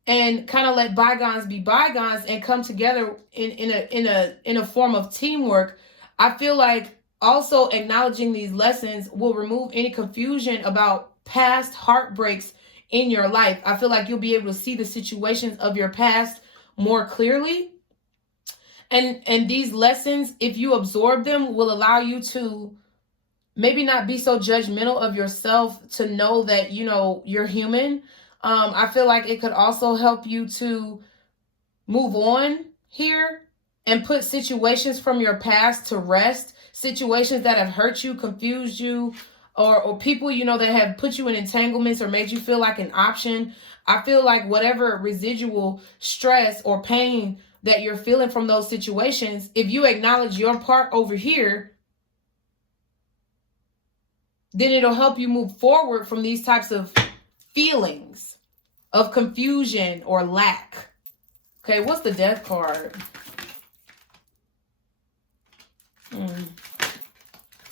and kind of let bygones be bygones and come together in a form of teamwork. I feel like also acknowledging these lessons will remove any confusion about past heartbreaks in your life. I feel like you'll be able to see the situations of your past more clearly. And these lessons, if you absorb them, will allow you to maybe not be so judgmental of yourself, to know that, you know, you're human. I feel like it could also help you to move on here and put situations from your past to rest. Situations that have hurt you, confused you, or people, you know, that have put you in entanglements or made you feel like an option. I feel like whatever residual stress or pain that you're feeling from those situations, if you acknowledge your part over here, then it'll help you move forward from these types of feelings of confusion or lack. Okay, what's the Death card?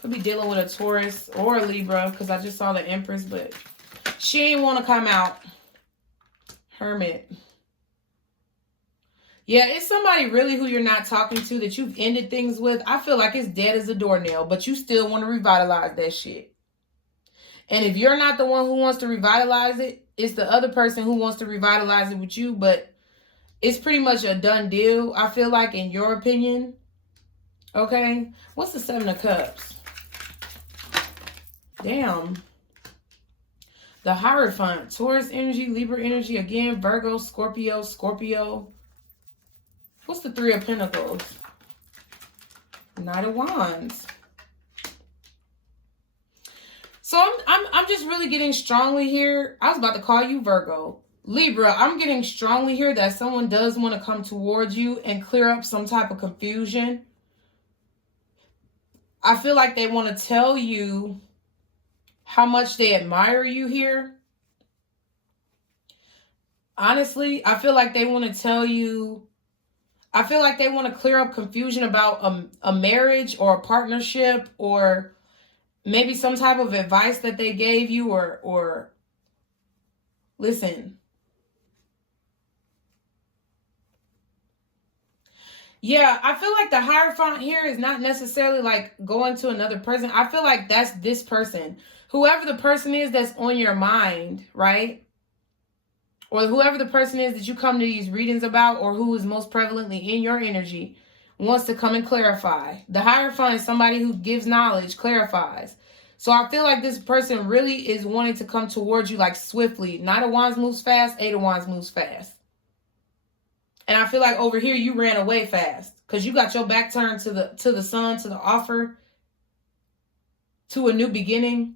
Could be dealing with a Taurus or a Libra, because I just saw the Empress, but she ain't want to come out. Hermit. Yeah, it's somebody really who you're not talking to, that you've ended things with. I feel like it's dead as a doornail, but you still want to revitalize that shit. And if you're not the one who wants to revitalize it, it's the other person who wants to revitalize it with you, but it's pretty much a done deal, I feel like, in your opinion. Okay, what's the Seven of Cups? Damn. The Hierophant, Taurus energy, Libra energy, again, Virgo, Scorpio, Scorpio. What's the Three of Pentacles? Knight of Wands. So I'm just really getting strongly here. I was about to call you Virgo. Libra, I'm getting strongly here that someone does want to come towards you and clear up some type of confusion. I feel like they want to tell you how much they admire you here. Honestly, I feel like they want to tell you, I feel like they want to clear up confusion about a marriage or a partnership, or maybe some type of advice that they gave you, or listen. Yeah, I feel like the Hierophant here is not necessarily like going to another person. I feel like that's this person. Whoever the person is that's on your mind, right? Or whoever the person is that you come to these readings about, or who is most prevalently in your energy, wants to come and clarify. The Hierophant is somebody who gives knowledge, clarifies. So I feel like this person really is wanting to come towards you like swiftly. Knight of Wands moves fast, Eight of Wands moves fast. And I feel like over here you ran away fast, because you got your back turned to the sun, to the offer, to a new beginning.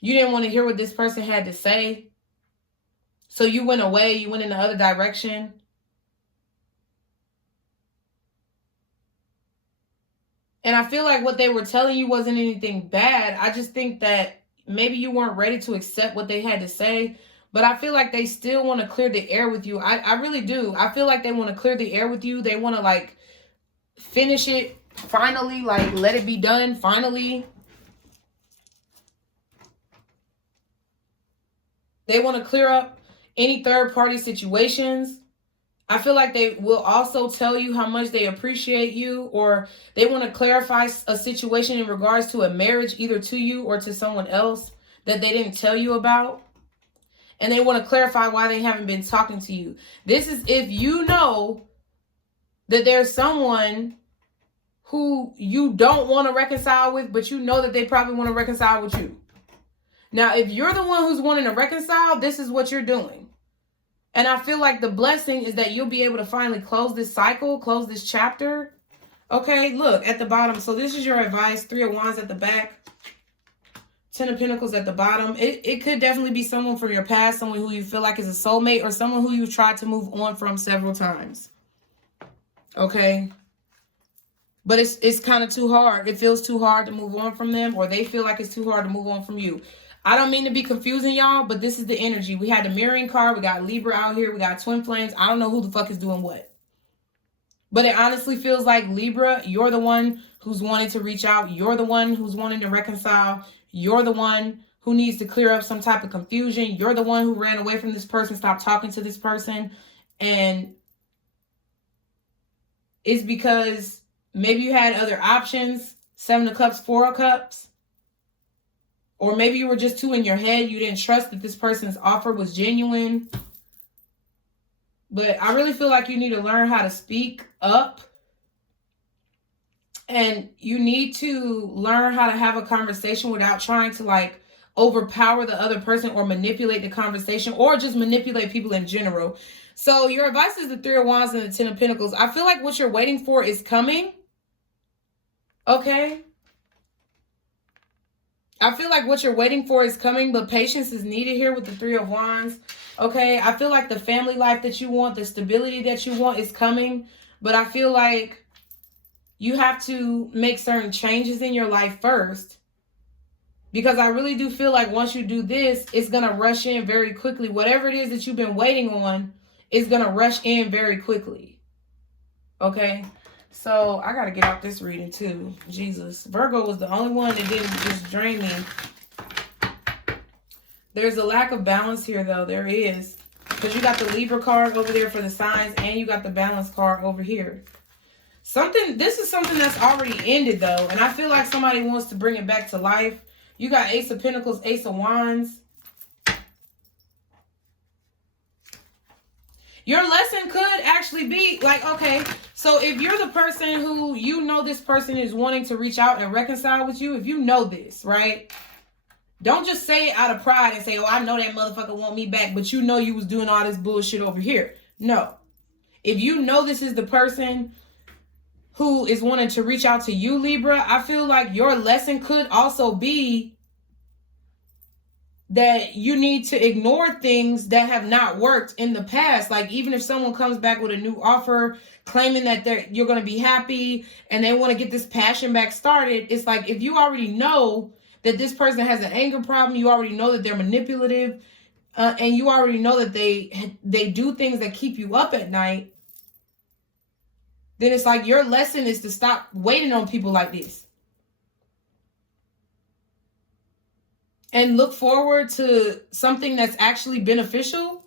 You didn't want to hear what this person had to say. So you went away, you went in the other direction. And I feel like what they were telling you wasn't anything bad. I just think that maybe you weren't ready to accept what they had to say. But I feel like they still want to clear the air with you. I really do. I feel like they want to clear the air with you. They want to like finish it finally, like let it be done finally. They want to clear up any third-party situations. I feel like they will also tell you how much they appreciate you, or they want to clarify a situation in regards to a marriage, either to you or to someone else that they didn't tell you about. And they want to clarify why they haven't been talking to you. This is if you know that there's someone who you don't want to reconcile with, but you know that they probably want to reconcile with you. Now, if you're the one who's wanting to reconcile, this is what you're doing. And I feel like the blessing is that you'll be able to finally close this cycle, close this chapter. Okay, look at the bottom. So this is your advice. Three of Wands at the back. Ten of Pentacles at the bottom. It could definitely be someone from your past, someone who you feel like is a soulmate, or someone who you've tried to move on from several times. Okay? But it's kind of too hard. It feels too hard to move on from them, or they feel like it's too hard to move on from you. I don't mean to be confusing y'all, but this is the energy. We had the mirroring card. We got Libra out here. We got twin flames. I don't know who the fuck is doing what. But it honestly feels like, Libra, you're the one who's wanting to reach out. You're the one who's wanting to reconcile. You're the one who needs to clear up some type of confusion. You're the one who ran away from this person, stopped talking to this person. And it's because maybe you had other options. 7 of Cups, 4 of Cups. Or maybe you were just too in your head. You didn't trust that this person's offer was genuine. But I really feel like you need to learn how to speak up. And you need to learn how to have a conversation without trying to like overpower the other person or manipulate the conversation or just manipulate people in general. So your advice is the 3 of Wands and the 10 of Pentacles. I feel like what you're waiting for is coming. Okay. I feel like what you're waiting for is coming, but patience is needed here with the 3 of Wands. Okay. I feel like the family life that you want, the stability that you want is coming, but I feel like you have to make certain changes in your life first. Because I really do feel like once you do this, it's going to rush in very quickly. Whatever it is that you've been waiting on is going to rush in very quickly. Okay. So I got to get out this reading too. Jesus. Virgo was the only one that didn't just drain me. There's a lack of balance here though. There is. Because you got the Libra card over there for the signs and you got the balance card over here. This is something that's already ended though. And I feel like somebody wants to bring it back to life. You got Ace of Pentacles, Ace of Wands. Your lesson could actually be like, okay, so if you're the person who, you know, this person is wanting to reach out and reconcile with you, if you know this, right? Don't just say it out of pride and say, oh, I know that motherfucker want me back, but you know you was doing all this bullshit over here. No. If you know this is the person who is wanting to reach out to you, Libra, I feel like your lesson could also be that you need to ignore things that have not worked in the past. Like even if someone comes back with a new offer claiming that you're going to be happy and they want to get this passion back started, it's like if you already know that this person has an anger problem, you already know that they're manipulative, and you already know that they do things that keep you up at night, then it's like your lesson is to stop waiting on people like this. And look forward to something that's actually beneficial.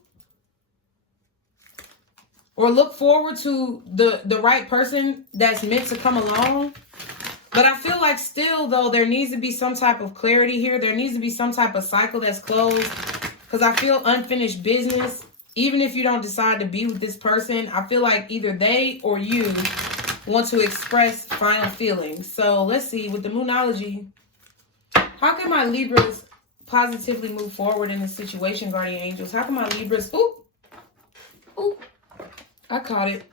Or look forward to the right person that's meant to come along. But I feel like still, though, there needs to be some type of clarity here. There needs to be some type of cycle that's closed. Because I feel unfinished business. Even if you don't decide to be with this person, I feel like either they or you want to express final feelings. So let's see, with the Moonology, how can my Libras positively move forward in this situation, guardian angels? How can my Libras, I caught it.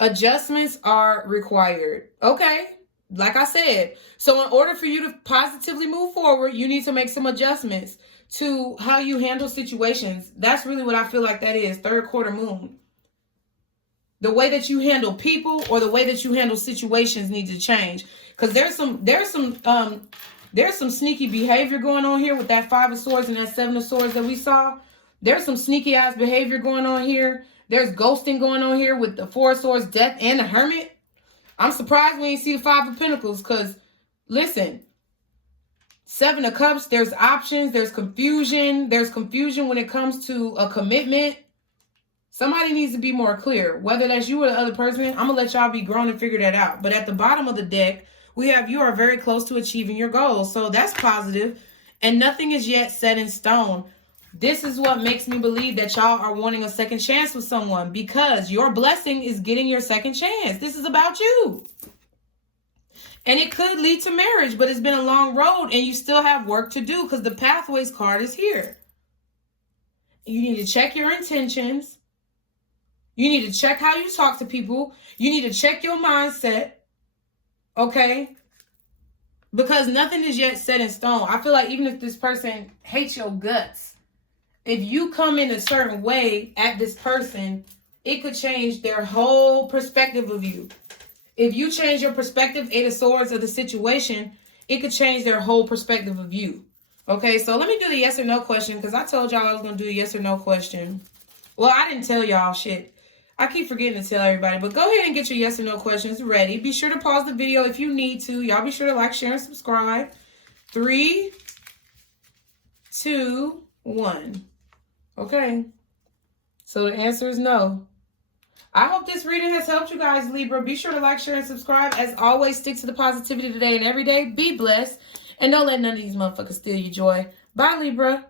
Adjustments are required. Okay, like I said. So in order for you to positively move forward, you need to make some adjustments to how you handle situations. That's really what I feel like that is. Third quarter moon. The way that you handle people or the way that you handle situations needs to change. Because there's some sneaky behavior going on here with that 5 of Swords and that 7 of Swords that we saw. There's some sneaky ass behavior going on here. There's ghosting going on here with the 4 of Swords, Death, and the Hermit. I'm surprised we ain't see the 5 of Pentacles because, listen, 7 of Cups, there's options, there's confusion. There's confusion when it comes to a commitment. Somebody needs to be more clear. Whether that's you or the other person, I'm going to let y'all be grown and figure that out. But at the bottom of the deck, we have you are very close to achieving your goals. So that's positive. And nothing is yet set in stone. This is what makes me believe that y'all are wanting a second chance with someone. Because your blessing is getting your second chance. This is about you. And it could lead to marriage. But it's been a long road. And you still have work to do. Because the Pathways card is here. You need to check your intentions. You need to check how you talk to people. You need to check your mindset. Okay? Because nothing is yet set in stone. I feel like even if this person hates your guts, if you come in a certain way at this person, it could change their whole perspective of you. If you change your perspective, 8 of Swords, of the situation, it could change their whole perspective of you. Okay, so let me do the yes or no question because I told y'all I was going to do a yes or no question. Well, I didn't tell y'all shit. I keep forgetting to tell everybody, but go ahead and get your yes or no questions ready. Be sure to pause the video if you need to. Y'all be sure to like, share, and subscribe. 3, 2, 1. Okay. So the answer is no. I hope this reading has helped you guys, Libra. Be sure to like, share, and subscribe. As always, stick to the positivity today and every day. Be blessed. And don't let none of these motherfuckers steal your joy. Bye, Libra.